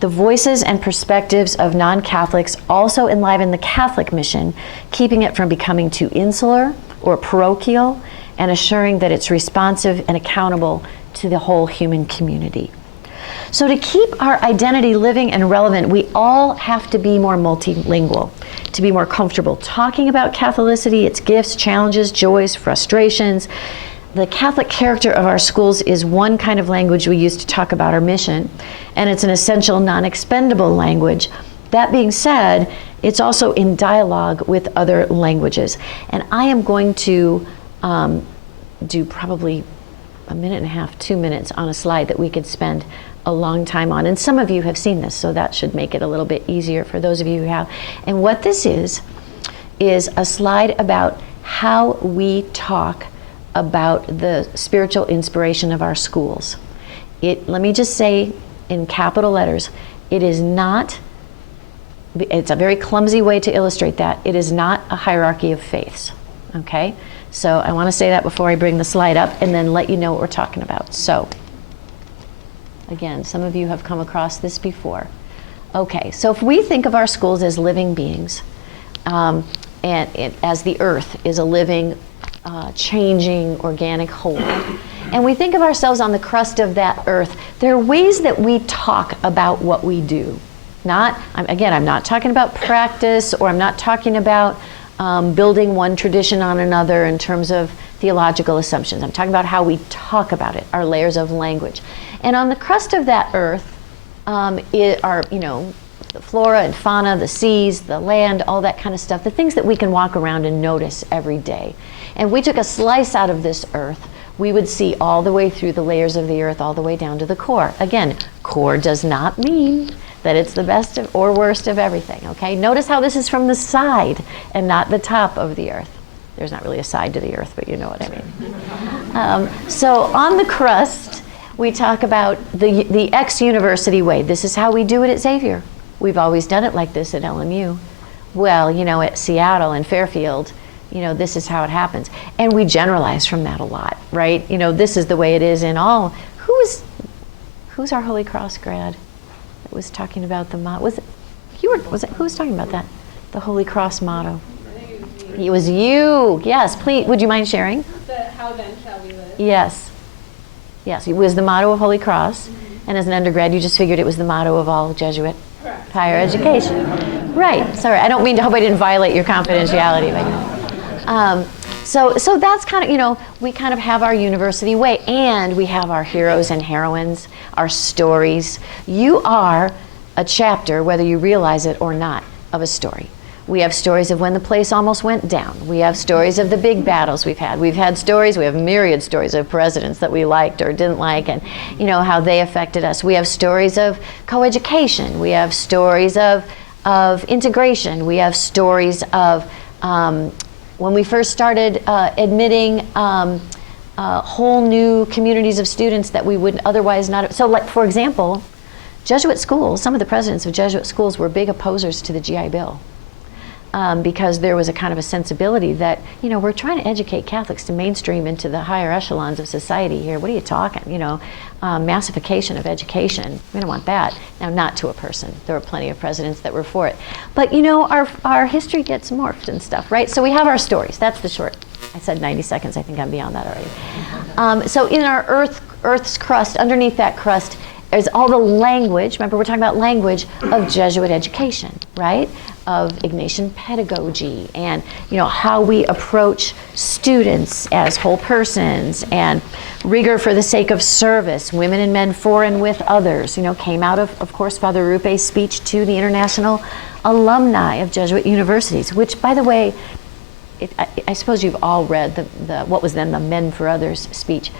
the voices and perspectives of non-Catholics also enliven the Catholic mission, keeping it from becoming too insular or parochial, and assuring that it's responsive and accountable to the whole human community. So to keep our identity living and relevant, we all have to be more multilingual, to be more comfortable talking about Catholicity, its gifts, challenges, joys, frustrations. The Catholic character of our schools is one kind of language we use to talk about our mission, and it's an essential, non-expendable language. That being said, it's also in dialogue with other languages. And I am going to do probably a minute and a half, 2 minutes on a slide that we could spend a long time on. And some of you have seen this, so that should make it a little bit easier for those of you who have. And what this is a slide about how we talk about the spiritual inspiration of our schools. Let me just say in capital letters, it's a very clumsy way to illustrate that. It is not a hierarchy of faiths, okay? So I want to say that before I bring the slide up and then let you know what we're talking about. So, again, some of you have come across this before. Okay, so if we think of our schools as living beings, and as the earth is a living, changing, organic whole, and we think of ourselves on the crust of that earth, there are ways that we talk about what we do. I'm not talking about practice, or I'm not talking about building one tradition on another in terms of theological assumptions. I'm talking about how we talk about it, our layers of language. And on the crust of that earth are, the flora and fauna, the seas, the land, all that kind of stuff, the things that we can walk around and notice every day. And if we took a slice out of this earth, we would see all the way through the layers of the earth, all the way down to the core. Again, core does not mean that it's the best or worst of everything, okay? Notice how this is from the side and not the top of the earth. There's not really a side to the earth, but you know what I mean. So on the crust, we talk about the ex-university way. This is how we do it at Xavier. We've always done it like this at LMU. Well, at Seattle and Fairfield, this is how it happens. And we generalize from that a lot, right? This is the way it is in all. Who's our Holy Cross grad that was talking about the motto? Who was talking about that? The Holy Cross motto. It was you. Yes, please. Would you mind sharing? How then shall we live? Yes. Yes, it was the motto of Holy Cross. Mm-hmm. And as an undergrad, you just figured it was the motto of all Jesuit Correct. Higher education. Right. Sorry, I don't hope I didn't violate your confidentiality. So that's kind of, we kind of have our university way, and we have our heroes and heroines, our stories. You are a chapter, whether you realize it or not, of a story. We have stories of when the place almost went down. We have stories of the big battles we've had. We have myriad stories of presidents that we liked or didn't like, and how they affected us. We have stories of coeducation. We have stories of integration. We have stories of when we first started admitting whole new communities of students that we would otherwise not. So, like, for example, Jesuit schools, some of the presidents of Jesuit schools were big opposers to the GI Bill. Because there was a kind of a sensibility that, we're trying to educate Catholics to mainstream into the higher echelons of society here. What are you talking? Massification of education. We don't want that. Now, not to a person. There were plenty of presidents that were for it. But, our history gets morphed and stuff, right? So we have our stories. That's the short. I said 90 seconds. I think I'm beyond that already. So in our Earth's crust, underneath that crust, is all the language, remember we're talking about language, of Jesuit education, right? Of Ignatian pedagogy, and how we approach students as whole persons, and rigor for the sake of service, women and men for and with others, came out of course, Father Rupe's speech to the international alumni of Jesuit universities, which, by the way, I suppose you've all read the what was then the Men for Others speech.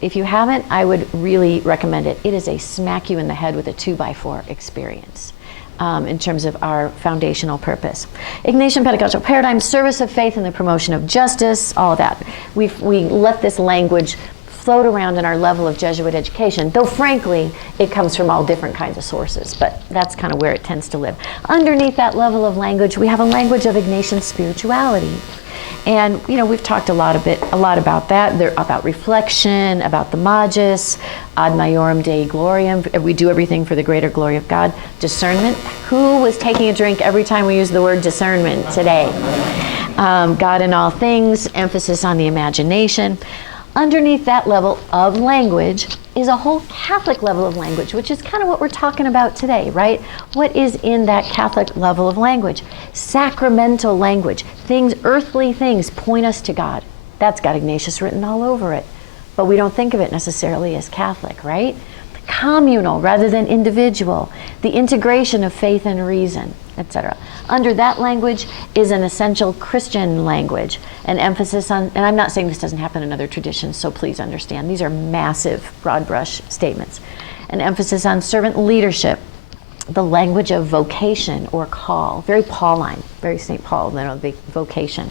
If you haven't, I would really recommend it. It is a smack you in the head with a 2x4 experience in terms of our foundational purpose. Ignatian pedagogical paradigm, service of faith and the promotion of justice, all of that. We let this language float around in our level of Jesuit education, though frankly, it comes from all different kinds of sources, but that's kind of where it tends to live. Underneath that level of language, we have a language of Ignatian spirituality. And we've talked a lot about that. They're about reflection, about the magis, ad maiorem Dei gloriam. We do everything for the greater glory of God. Discernment. Who was taking a drink every time we use the word discernment today? God in all things. Emphasis on the imagination. Underneath that level of language is a whole Catholic level of language, which is kind of what we're talking about today, right? What is in that Catholic level of language? Sacramental language. Things, earthly things, point us to God. That's got Ignatius written all over it. But we don't think of it necessarily as Catholic, right? Communal rather than individual. The integration of faith and reason, etc. Under that language is an essential Christian language, an emphasis on, and I'm not saying this doesn't happen in other traditions, so please understand, these are massive, broad brush statements. An emphasis on servant leadership, the language of vocation or call, very Pauline, very St. Paul, the vocation.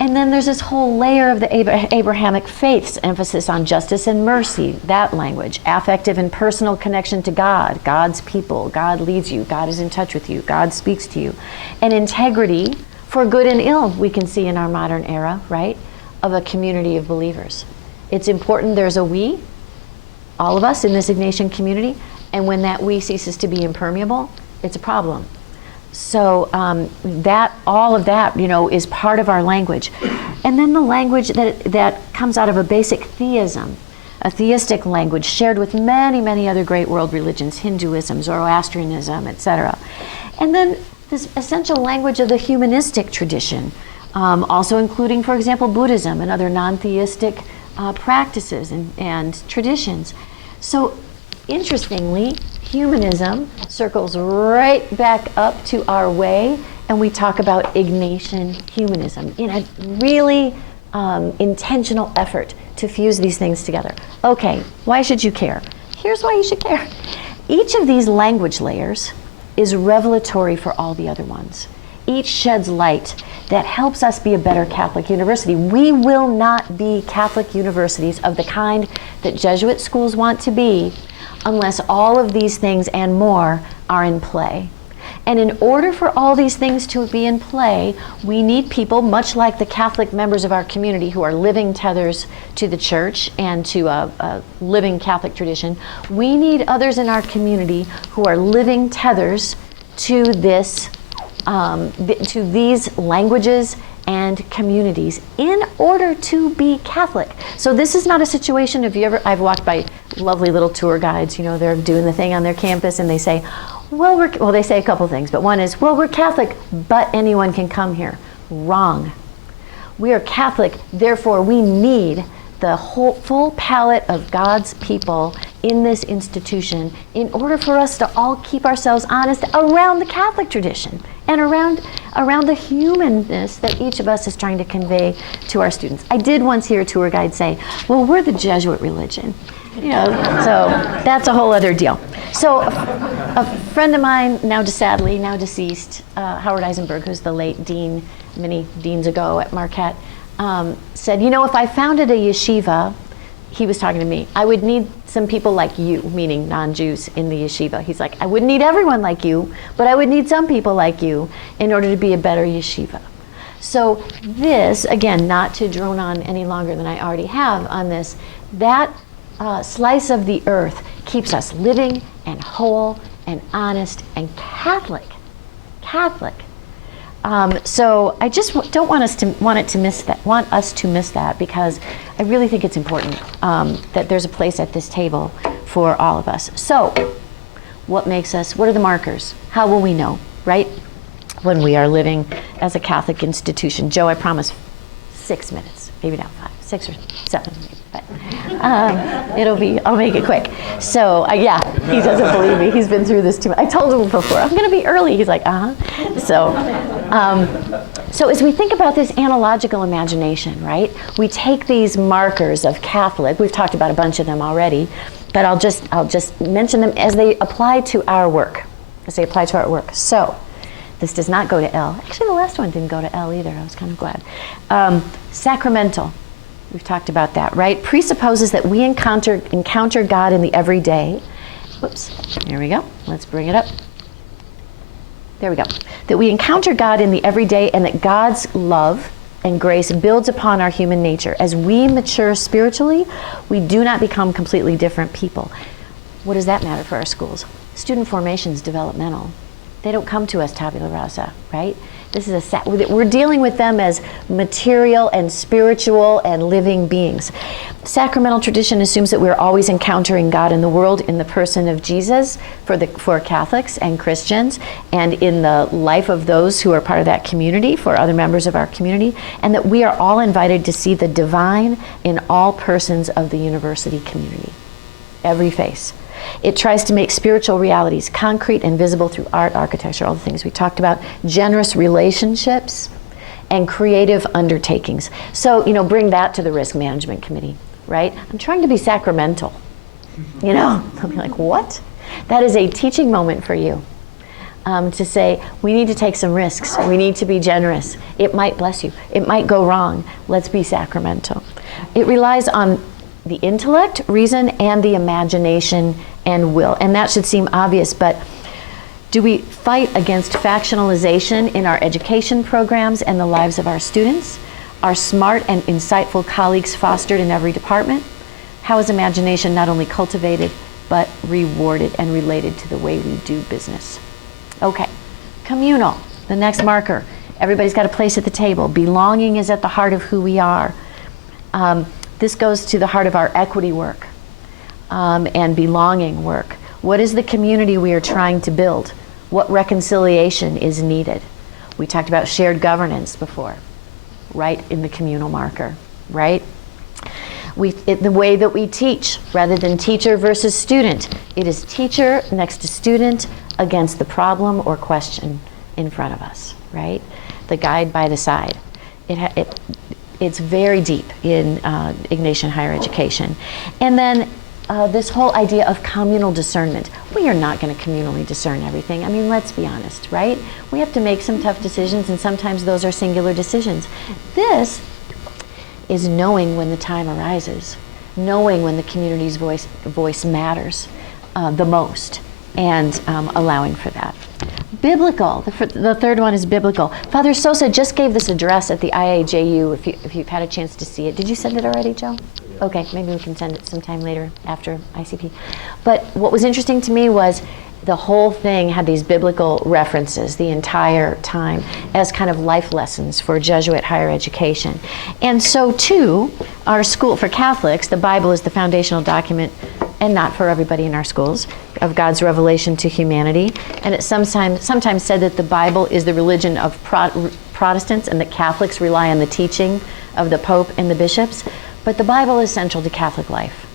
And then there's this whole layer of the Abrahamic faiths, emphasis on justice and mercy, that language, affective and personal connection to God, God's people, God leads you, God is in touch with you, God speaks to you. And integrity for good and ill, we can see in our modern era, right, of a community of believers. It's important there's a we, all of us in this Ignatian community, and when that we ceases to be impermeable, it's a problem. So all of that, is part of our language. And then the language that comes out of a basic theism, a theistic language shared with many, many other great world religions, Hinduism, Zoroastrianism, etc. And then this essential language of the humanistic tradition, also including, for example, Buddhism and other non-theistic practices and traditions. So interestingly, humanism circles right back up to our way, and we talk about Ignatian humanism in a really intentional effort to fuse these things together. Okay, why should you care? Here's why you should care. Each of these language layers is revelatory for all the other ones. Each sheds light that helps us be a better Catholic university. We will not be Catholic universities of the kind that Jesuit schools want to be unless all of these things and more are in play. And in order for all these things to be in play, we need people, much like the Catholic members of our community who are living tethers to the church and to a living Catholic tradition. We need others in our community who are living tethers to this, to these languages and communities in order to be Catholic. So this is not a situation, I've walked by lovely little tour guides, they're doing the thing on their campus and they say, they say a couple things, but one is, we're Catholic, but anyone can come here. Wrong. We are Catholic, therefore we need the full palette of God's people in this institution in order for us to all keep ourselves honest around the Catholic tradition and around the humanness that each of us is trying to convey to our students. I did once hear a tour guide say, we're the Jesuit religion. So that's a whole other deal. So a friend of mine, sadly now deceased, Howard Eisenberg, who's the late dean many deans ago at Marquette, said, if I founded a yeshiva, he was talking to me, I would need some people like you, meaning non-Jews, in the yeshiva. He's like, I wouldn't need everyone like you, but I would need some people like you in order to be a better yeshiva. So this, again, not to drone on any longer than I already have on this, that slice of the earth keeps us living and whole and honest and Catholic. So I just don't want us to miss that because I really think it's important that there's a place at this table for all of us. So what are the markers? How will we know, right? When we are living as a Catholic institution. Joe, I promise 6 minutes, maybe not 5, 6 or 7, but I'll make it quick. So he doesn't believe me. He's been through this too much. I told him before, I'm going to be early. He's like, So as we think about this analogical imagination, right? We take these markers of Catholic. We've talked about a bunch of them already, but I'll just mention them as they apply to our work. So this does not go to L. Actually, the last one didn't go to L either. I was kind of glad. Sacramental. We've talked about that, right? Presupposes that we encounter God in the everyday. Whoops, here we go. Let's bring it up. There we go. That we encounter God in the everyday, and that God's love and grace builds upon our human nature. As we mature spiritually, we do not become completely different people. What does that matter for our schools? Student formation is developmental. They don't come to us tabula rasa, right? This is we're dealing with them as material and spiritual and living beings. Sacramental tradition assumes that we're always encountering God in the world in the person of Jesus for Catholics and Christians, and in the life of those who are part of that community, for other members of our community, and that we are all invited to see the divine in all persons of the university community. Every face. It tries to make spiritual realities concrete and visible through art, architecture, all the things we talked about, generous relationships, and creative undertakings. So, bring that to the risk management committee, right? I'm trying to be sacramental. They'll be like, what? That is a teaching moment for you. To say, we need to take some risks. We need to be generous. It might bless you. It might go wrong. Let's be sacramental. It relies on the intellect, reason, and the imagination and will. And that should seem obvious, but do we fight against factionalization in our education programs and the lives of our students? Are smart and insightful colleagues fostered in every department? How is imagination not only cultivated, but rewarded and related to the way we do business? Okay, communal, the next marker. Everybody's got a place at the table. Belonging is at the heart of who we are. This goes to the heart of our equity work and belonging work. What is the community we are trying to build? What reconciliation is needed? We talked about shared governance before, right, in the communal marker, right? The way that we teach, rather than teacher versus student, it is teacher next to student against the problem or question in front of us, right? The guide by the side. It's very deep in Ignatian higher education. And then this whole idea of communal discernment. We are not going to communally discern everything. I mean, let's be honest, right? We have to make some tough decisions, and sometimes those are singular decisions. This is knowing when the time arises, knowing when the community's voice matters the most, and allowing for that. Biblical, the third one is biblical. Father Sosa just gave this address at the IAJU, if you've had a chance to see it. Did you send it already, Joe? Okay, maybe we can send it sometime later after ICP. But what was interesting to me was the whole thing had these biblical references the entire time as kind of life lessons for Jesuit higher education. And so too, our school, for Catholics, the Bible is the foundational document, and not for everybody in our schools, of God's revelation to humanity. And it's sometimes said that the Bible is the religion of Protestants, and that Catholics rely on the teaching of the Pope and the bishops. But the Bible is central to Catholic life.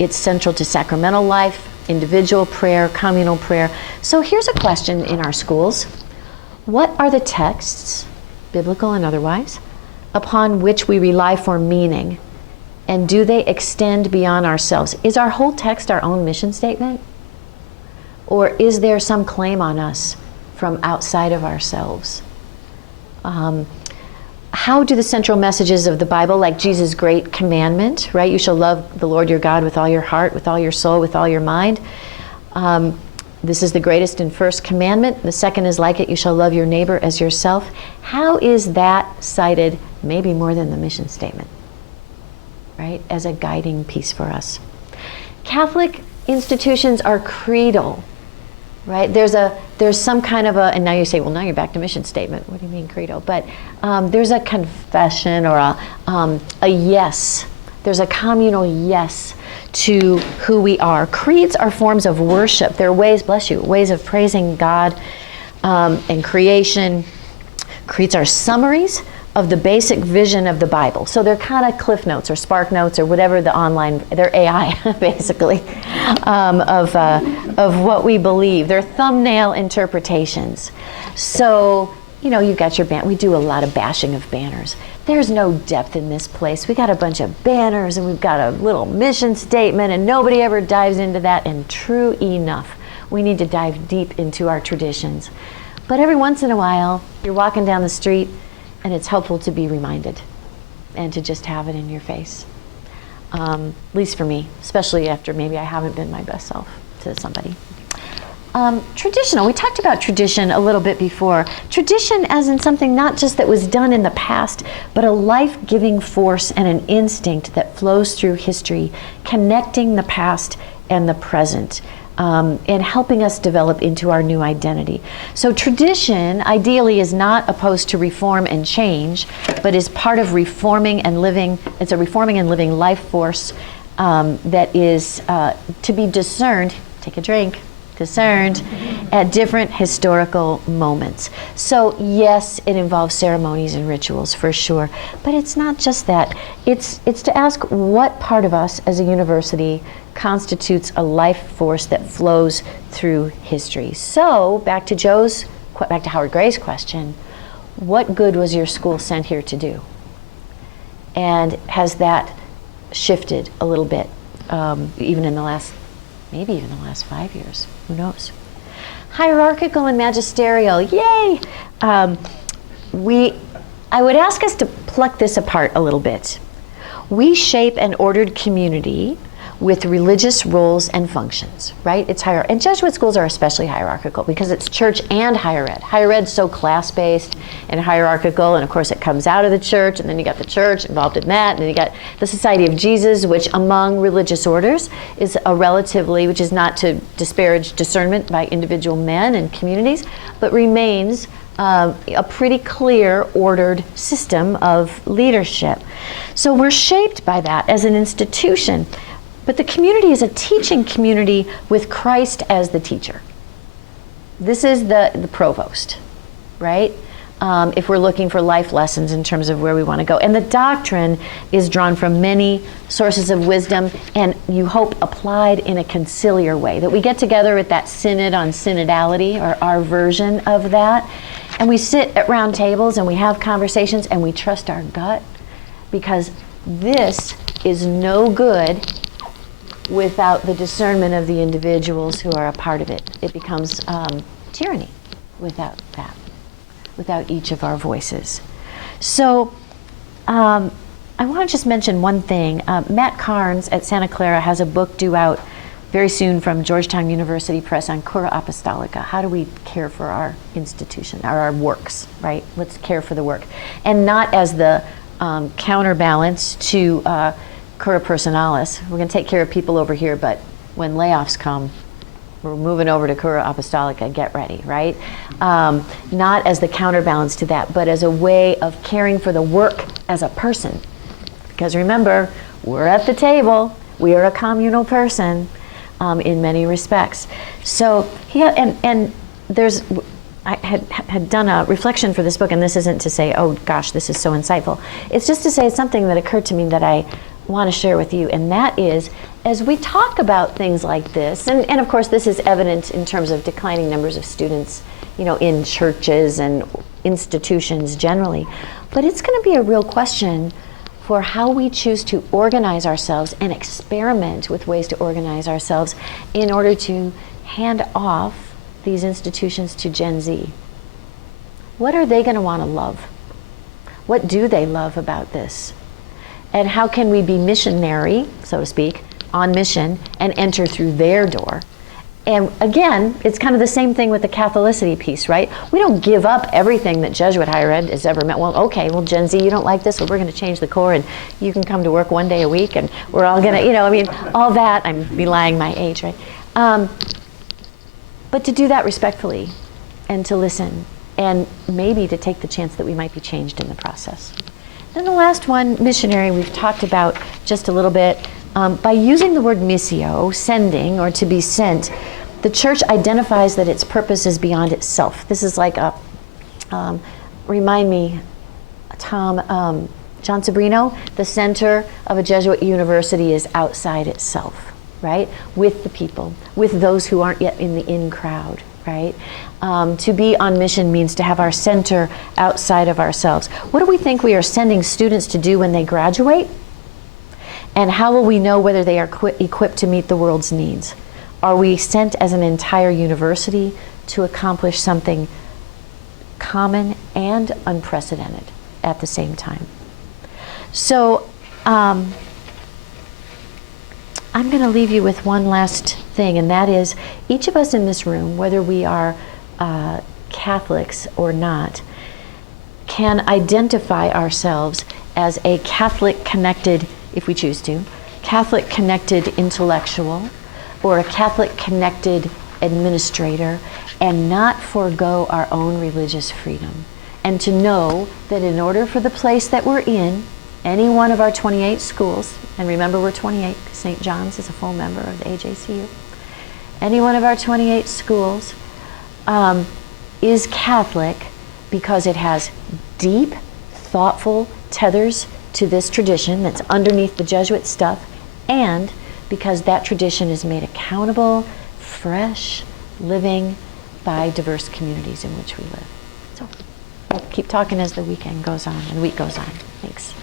It's central to sacramental life, individual prayer, communal prayer. So here's a question in our schools. What are the texts, biblical and otherwise, upon which we rely for meaning? And do they extend beyond ourselves? Is our whole text our own mission statement? Or is there some claim on us from outside of ourselves? How do the central messages of the Bible, like Jesus' great commandment, right? You shall love the Lord your God with all your heart, with all your soul, with all your mind. This is the greatest and first commandment. The second is like it, you shall love your neighbor as yourself. How is that cited, maybe more than the mission statement, right, as a guiding piece for us? Catholic institutions are creedal, right? There's some kind of and now you say, well, now you're back to mission statement. What do you mean credo? But there's a confession or a yes. There's a communal yes to who we are. Creeds are forms of worship. They're ways, bless you, ways of praising God and creation. Creeds are summaries of the basic vision of the Bible. So they're kind of cliff notes or spark notes or whatever they're AI basically, of what we believe. They're thumbnail interpretations. So, you've got your we do a lot of bashing of banners. There's no depth in this place. We got a bunch of banners and we've got a little mission statement and nobody ever dives into that, and true enough. We need to dive deep into our traditions. But every once in a while, you're walking down the street and it's helpful to be reminded. and to just have it in your face. At least for me, especially after maybe I haven't been my best self to somebody. Traditional, we talked about tradition a little bit before. Tradition as in something not just that was done in the past, but a life-giving force and an instinct that flows through history, connecting the past and the present, and helping us develop into our new identity. So tradition, ideally, is not opposed to reform and change, but is part of reforming and living. It's a reforming and living life force that is to be discerned, take a drink, discerned at different historical moments. So yes, it involves ceremonies and rituals for sure, but it's not just that. It's to ask what part of us as a university constitutes a life force that flows through history. So back to Howard Gray's question, what good was your school sent here to do? And has that shifted a little bit, even in the last, maybe even the last 5 years? Who knows? Hierarchical and magisterial, yay! I would ask us to pluck this apart a little bit. We shape an ordered community with religious roles and functions, right? It's and Jesuit schools are especially hierarchical because it's church and higher ed. Higher ed's so class-based and hierarchical, and of course it comes out of the church, and then you got the church involved in that, and then you got the Society of Jesus, which among religious orders is a relatively, which is not to disparage discernment by individual men and communities, but remains a pretty clear, ordered system of leadership. So we're shaped by that as an institution. But the community is a teaching community with Christ as the teacher. This is the provost, right? If we're looking for life lessons in terms of where we want to go. And the doctrine is drawn from many sources of wisdom, and you hope applied in a conciliar way. That we get together at that synod on synodality, or our version of that, and we sit at round tables and we have conversations and we trust our gut, because this is no good without the discernment of the individuals who are a part of it. It becomes tyranny without that, without each of our voices. So I want to just mention one thing. Matt Carnes at Santa Clara has a book due out very soon from Georgetown University Press on Cura Apostolica. How do we care for our institution, or our works, right? Let's care for the work. And not as the counterbalance to Cura Personalis. We're going to take care of people over here, but when layoffs come, we're moving over to Cura Apostolica, get ready, right? Not as the counterbalance to that, but as a way of caring for the work as a person. Because remember, we're at the table, we are a communal person in many respects. So, and there's, I had done a reflection for this book, and this isn't to say, oh gosh, this is so insightful. It's just to say something that occurred to me that I want to share with you, and that is, as we talk about things like this, and of course this is evident in terms of declining numbers of students, in churches and institutions generally, but it's going to be a real question for how we choose to organize ourselves and experiment with ways to organize ourselves in order to hand off these institutions to Gen Z. What are they going to want to love? What do they love about this? And how can we be missionary, so to speak, on mission and enter through their door? And again, it's kind of the same thing with the Catholicity piece, right? We don't give up everything that Jesuit higher ed has ever meant. Well, okay, Gen Z, you don't like this, well, we're going to change the core, and you can come to work one day a week, and we're all going to, all that, I'm belying my age, right? But to do that respectfully, and to listen, and maybe to take the chance that we might be changed in the process. Then the last one, missionary, we've talked about just a little bit. By using the word missio, sending, or to be sent, the church identifies that its purpose is beyond itself. This is like a, remind me, Tom, John Sabrino, the center of a Jesuit university is outside itself, right? With the people, with those who aren't yet in the in crowd, right? To be on mission means to have our center outside of ourselves. What do we think we are sending students to do when they graduate? And how will we know whether they are equipped to meet the world's needs? Are we sent as an entire university to accomplish something common and unprecedented at the same time? So I'm going to leave you with one last thing, and that is each of us in this room, whether we are Catholics or not, can identify ourselves as a Catholic connected, if we choose to, Catholic connected intellectual or a Catholic connected administrator, and not forego our own religious freedom. And to know that in order for the place that we're in, any one of our 28 schools, and remember we're 28, St. John's is a full member of the AJCU, any one of our 28 schools is Catholic because it has deep, thoughtful tethers to this tradition that's underneath the Jesuit stuff, and because that tradition is made accountable, fresh, living by diverse communities in which we live. So we'll keep talking as the weekend goes on and the week goes on. Thanks.